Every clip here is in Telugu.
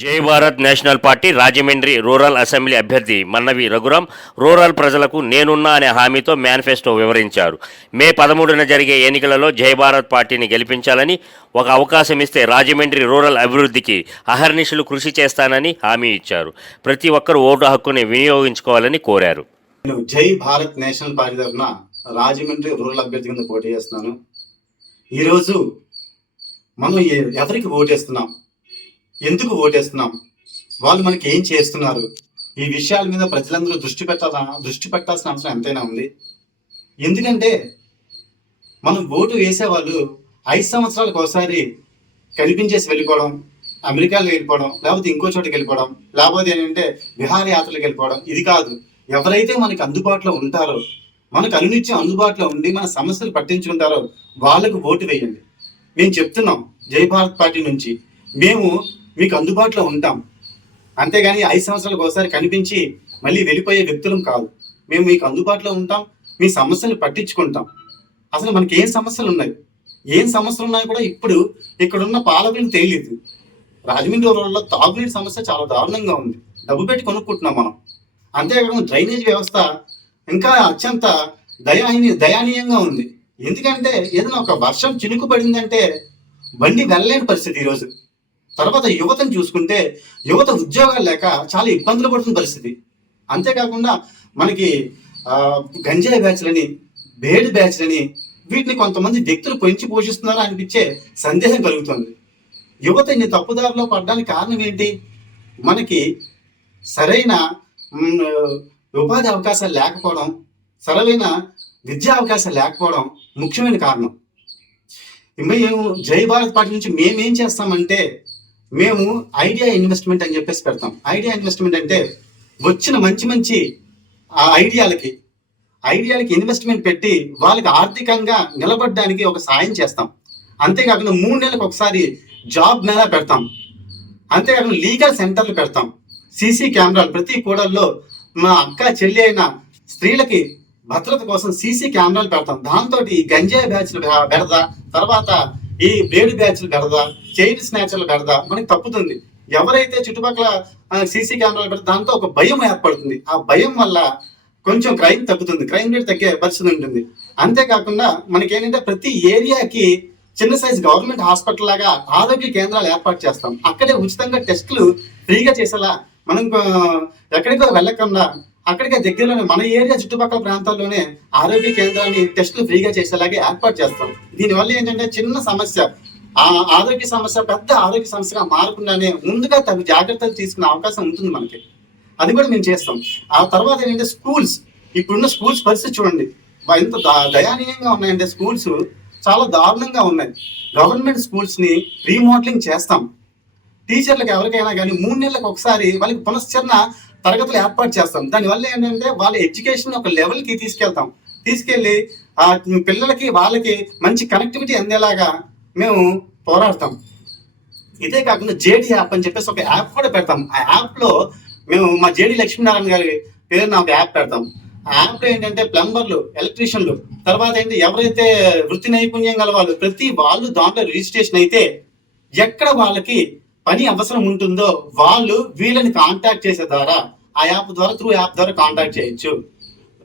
Jai Bharat national party Rajahmundry rural assembly అభ్యర్థి మన్నవి రఘురాం రూరల్ ప్రజలకు నేనున్నా అనే హామీతో మేనిఫెస్టో వివరించారు. మే పదమూడున జరిగే ఎన్నికలలో జై భారత్ పార్టీని గెలిపించాలని ఒక అవకాశం ఇస్తే రాజమండ్రి రూరల్ అభివృద్ధికి అహర్నిశలు కృషి చేస్తానని హామీ ఇచ్చారు. ప్రతి ఒక్కరూ ఓటు హక్కుని వినియోగించుకోవాలని కోరారు. నేను జై భారత్ నేషనల్ పార్టీ తరఫున రాజమండ్రి రూరల్ అభ్యర్థి కింద పోటీ చేస్తున్నాను. ఈరోజు మనం ఎవరికి ఓటు చేస్తున్నాం ఎందుకు ఓటేస్తున్నాం? వాళ్ళు మనకి ఏం చేస్తున్నారు? ఈ విషయాల మీద ప్రజలందరూ దృష్టి పెట్టాల? దృష్టి పెట్టాల్సిన అవసరం ఎంతైనా ఉంది. ఎందుకంటే మనం ఓటు వేసేవాళ్ళు ఐదు సంవత్సరాలకు ఒకసారి కనిపించేసి వెళ్ళిపోవడం అమెరికాలో వెళ్ళిపోవడం లేకపోతే ఇంకో చోటుకి వెళ్ళిపోవడం లేకపోతే ఏంటంటే విహారయాత్రలకు వెళ్ళిపోవడం ఇది కాదు. ఎవరైతే మనకు అందుబాటులో ఉంటారో మనకు అనునిత్యం అందుబాటులో ఉండి మన సమస్యలు పట్టించుకుంటారో వాళ్ళకు ఓటు వేయండి. మేము చెప్తున్నాం జై భారత్ పార్టీ నుంచి. మేము మీకు అందుబాటులో ఉంటాం. అంతేగాని ఐదు సంవత్సరాలకు ఒకసారి కనిపించి మళ్ళీ వెళ్ళిపోయే వ్యక్తులం కాదు. మేము మీకు అందుబాటులో ఉంటాం మీ సమస్యలు పట్టించుకుంటాం. అసలు మనకి ఏం సమస్యలు ఉన్నాయి? ఏం సమస్యలు ఉన్నాయో కూడా ఇప్పుడు ఇక్కడున్న పాలకులకు తెలియదు. రాజమండ్రి రూరల్లో తాగునీటి సమస్య చాలా దారుణంగా ఉంది. డబ్బు పెట్టి కొనుక్కుంటున్నాం మనం. అంతేకాకుండా డ్రైనేజ్ వ్యవస్థ ఇంకా అత్యంత దయానీయ దయానీయంగా ఉంది. ఎందుకంటే ఏదైనా ఒక వర్షం చినుకు పడిందంటే బండి వెళ్ళలేని పరిస్థితి ఈరోజు. తర్వాత యువతను చూసుకుంటే యువత ఉద్యోగాలు లేక చాలా ఇబ్బందులు పడుతున్న పరిస్థితి. అంతేకాకుండా మనకి గంజాయి బ్యాచ్లని బేడ్ బ్యాచ్లని వీటిని కొంతమంది వ్యక్తులు పెంచి పోషిస్తున్నారా అనిపించే సందేహం కలుగుతుంది. యువత ఇన్ని తప్పుదారిలో పడడానికి కారణం ఏంటి? మనకి సరైన ఉపాధి అవకాశాలు లేకపోవడం సరైన విద్యా అవకాశాలు లేకపోవడం ముఖ్యమైన కారణం. మేము జై భారత్ పార్టీ నుంచి మేమేం చేస్తామంటే మేము ఐడియా ఇన్వెస్ట్మెంట్ అని చెప్పేసి పెడతాం. ఐడియా ఇన్వెస్ట్మెంట్ అంటే వచ్చిన మంచి మంచి ఆ ఐడియాలకి ఐడియాలకి ఇన్వెస్ట్మెంట్ పెట్టి వాళ్ళకి ఆర్థికంగా నిలబడడానికి ఒక సాయం చేస్తాం. అంతేకాకుండా మూడు నెలలకు ఒకసారి జాబ్ మేళా పెడతాం. అంతేకాకుండా లీగల్ సెంటర్లు పెడతాం. సీసీ కెమెరాలు ప్రతి కూడల్లో మా అక్క చెల్లి అయిన స్త్రీలకి భద్రత కోసం సీసీ కెమెరాలు పెడతాం. దాంతో ఈ గంజాయి బ్యాచ్లు పెడదా తర్వాత ఈ వేడి బ్యాచ్లు పెడదా చైన్ స్నాచర్లు పెడదా మనకి తప్పుతుంది. ఎవరైతే చుట్టుపక్కల సీసీ కెమెరాలు పెడతా దాంతో ఒక భయం ఏర్పడుతుంది. ఆ భయం వల్ల కొంచెం క్రైమ్ తగ్గుతుంది. క్రైమ్ రేట్ తగ్గే పరిస్థితి ఉంటుంది. అంతేకాకుండా మనకి ఏంటంటే ప్రతి ఏరియాకి చిన్న సైజ్ గవర్నమెంట్ హాస్పిటల్ లాగా ఆరోగ్య కేంద్రాలు ఏర్పాటు చేస్తాం. అక్కడే ఉచితంగా టెస్టులు ఫ్రీగా చేసేలా మనం ఎక్కడికో వెళ్ళకుండా అక్కడికే దగ్గరలోనే మన ఏరియా చుట్టుపక్కల ప్రాంతాల్లోనే ఆరోగ్య కేంద్రాన్ని టెస్టులు ఫ్రీగా చేసేలాగే ఏర్పాటు చేస్తాం. దీనివల్ల ఏంటంటే చిన్న సమస్య ఆ ఆరోగ్య సమస్య పెద్ద ఆరోగ్య సమస్యగా మారకుండానే ముందుగా తగు జాగ్రత్తలు తీసుకునే అవకాశం ఉంటుంది మనకి. అది కూడా మేము చేస్తాం. ఆ తర్వాత ఏంటంటే స్కూల్స్. ఇప్పుడున్న స్కూల్స్ పరిస్థితి చూడండి. ఎంత దయానీయంగా ఉన్నాయంటే స్కూల్స్ చాలా దారుణంగా ఉన్నాయి. గవర్నమెంట్ స్కూల్స్ని రీమోడలింగ్ చేస్తాం. టీచర్లకు ఎవరికైనా కానీ మూడు నెలలకు ఒకసారి వాళ్ళకి పునశ్చరణ తరగతులు ఏర్పాటు చేస్తాం. దానివల్ల ఏంటంటే వాళ్ళ ఎడ్యుకేషన్ ఒక లెవెల్కి తీసుకెళ్తాం. తీసుకెళ్ళి ఆ పిల్లలకి వాళ్ళకి మంచి కనెక్టివిటీ అందేలాగా మేము పోరాడతాం. ఇదే కాకుండా జేడి యాప్ అని చెప్పేసి ఒక యాప్ కూడా పెడతాం. ఆ యాప్లో మేము మా జేడి లక్ష్మీనారాయణ గారి పేరున ఒక యాప్ పెడతాం. ఆ యాప్లో ఏంటంటే ప్లంబర్లు ఎలక్ట్రీషియన్లు తర్వాత ఏంటి ఎవరైతే వృత్తి నైపుణ్యం గల వాళ్ళు ప్రతి వాళ్ళు దాంట్లో రిజిస్ట్రేషన్ అయితే ఎక్కడ వాళ్ళకి పని అవసరం ఉంటుందో వాళ్ళు వీళ్ళని కాంటాక్ట్ చేసే ద్వారా ఆ యాప్ ద్వారా త్రూ యాప్ ద్వారా కాంటాక్ట్ చేయొచ్చు.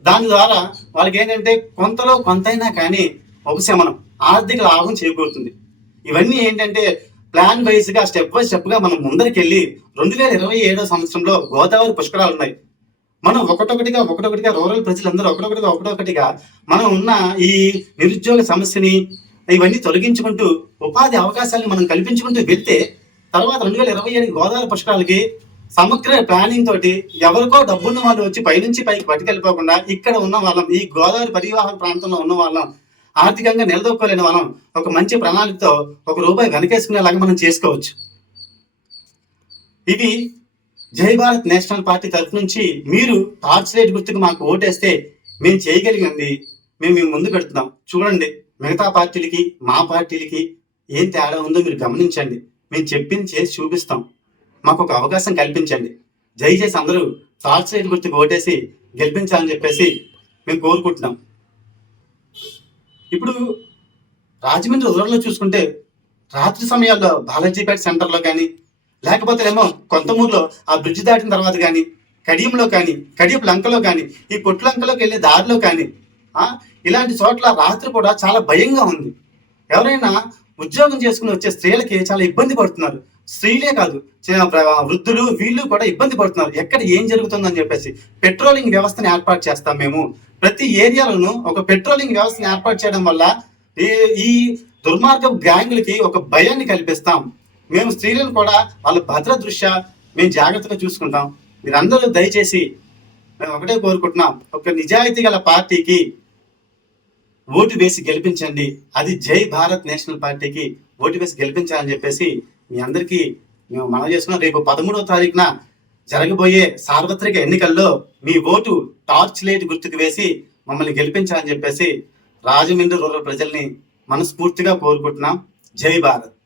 దాని ద్వారా వాళ్ళకి ఏంటంటే కొంతలో కొంతైనా కానీ ఉపశమనం. ఆర్థిక లాభం చేకూరుతుంది. ఇవన్నీ ఏంటంటే ప్లాన్ వైజ్గా స్టెప్ బై స్టెప్గా మనం ముందరికెళ్ళి రెండు వేల ఇరవై ఏడో సంవత్సరంలో గోదావరి పుష్కరాలు ఉన్నాయి. మనం ఒకటొకటిగా ఒకటొకటిగా రూరల్ ప్రజలందరూ ఒకటొకటిగా ఒకటొకటిగా మనం ఉన్న ఈ నిరుద్యోగ సమస్యని ఇవన్నీ తొలగించుకుంటూ ఉపాధి అవకాశాలను మనం కల్పించుకుంటూ వెళ్తే తర్వాత రెండు వేల ఇరవై ఏడు గోదావరి పుష్కరాలకి సమగ్ర ప్లానింగ్ తోటి ఎవరికో డబ్బున్న వాళ్ళు వచ్చి పైనుంచి పైకి పట్టుకెళ్ళిపోకుండా ఇక్కడ ఉన్న వాళ్ళం ఈ గోదావరి పరివాహక ప్రాంతంలో ఉన్న వాళ్ళం ఆర్థికంగా నిలదొక్కలేని మనం ఒక మంచి ప్రణాళికతో ఒక రూపాయి వెనకేసుకునేలాగా మనం చేసుకోవచ్చు. ఇది జై భారత్ నేషనల్ పార్టీ తరఫు నుంచి మీరు టార్చ్ లైట్ గుర్తుకు మాకు ఓటేస్తే మేము చేయగలిగింది. మేము మేము ముందు పెడుతున్నాం. చూడండి మిగతా పార్టీలకి మా పార్టీలకి ఏం తేడా ఉందో మీరు గమనించండి. మేము చెప్పింది చేసి చూపిస్తాం. మాకు ఒక అవకాశం కల్పించండి. జై చేసి అందరూ టార్చ్ లైట్ గుర్తుకు ఓటేసి గెలిపించాలని చెప్పేసి మేము కోరుకుంటున్నాం. ఇప్పుడు రాజమండ్రి రూరల్లో చూసుకుంటే రాత్రి సమయాల్లో బాలాజీపేట సెంటర్లో కానీ లేకపోతే ఏమో కొంతమూరులో ఆ బ్రిడ్జ్ దాటిన తర్వాత కానీ కడియంలో కానీ కడియపు లంకలో కానీ ఈ పొట్టు లంకలోకి వెళ్ళే దారిలో కానీ ఇలాంటి చోట్ల రాత్రి కూడా చాలా భయంగా ఉంది. ఎవరైనా ఉద్యోగం చేసుకుని వచ్చే స్త్రీలకి చాలా ఇబ్బంది పడుతున్నారు. స్త్రీలే కాదు వృద్ధులు వీళ్ళు కూడా ఇబ్బంది పడుతున్నారు. ఎక్కడ ఏం జరుగుతుందని చెప్పేసి పెట్రోలింగ్ వ్యవస్థను ఏర్పాటు చేస్తాం మేము. ప్రతి ఏరియాలను ఒక పెట్రోలింగ్ వ్యవస్థను ఏర్పాటు చేయడం వల్ల ఈ ఈ గ్యాంగులకి ఒక భయాన్ని కల్పిస్తాం. మేము స్త్రీలను కూడా వాళ్ళ భద్ర దృష్ట్యా మేము జాగ్రత్తగా చూసుకుంటాం. మీరందరూ దయచేసి మేము ఒకటే కోరుకుంటున్నాం. ఒక నిజాయితీ గల పార్టీకి ఓటు వేసి గెలిపించండి. అది జై భారత్ నేషనల్ పార్టీకి ఓటు వేసి గెలిపించాలని చెప్పేసి మీ అందరికీ మేము మనం చేసుకున్నాం. రేపు పదమూడవ తారీఖున జరగబోయే సార్వత్రిక ఎన్నికల్లో మీ ఓటు టార్చ్ లైట్ గుర్తుకు వేసి మమ్మల్ని గెలిపించాలని చెప్పేసి రాజమండ్రి రూరల్ ప్రజల్ని మనస్ఫూర్తిగా కోరుకుంటున్నాం. జై భారత్.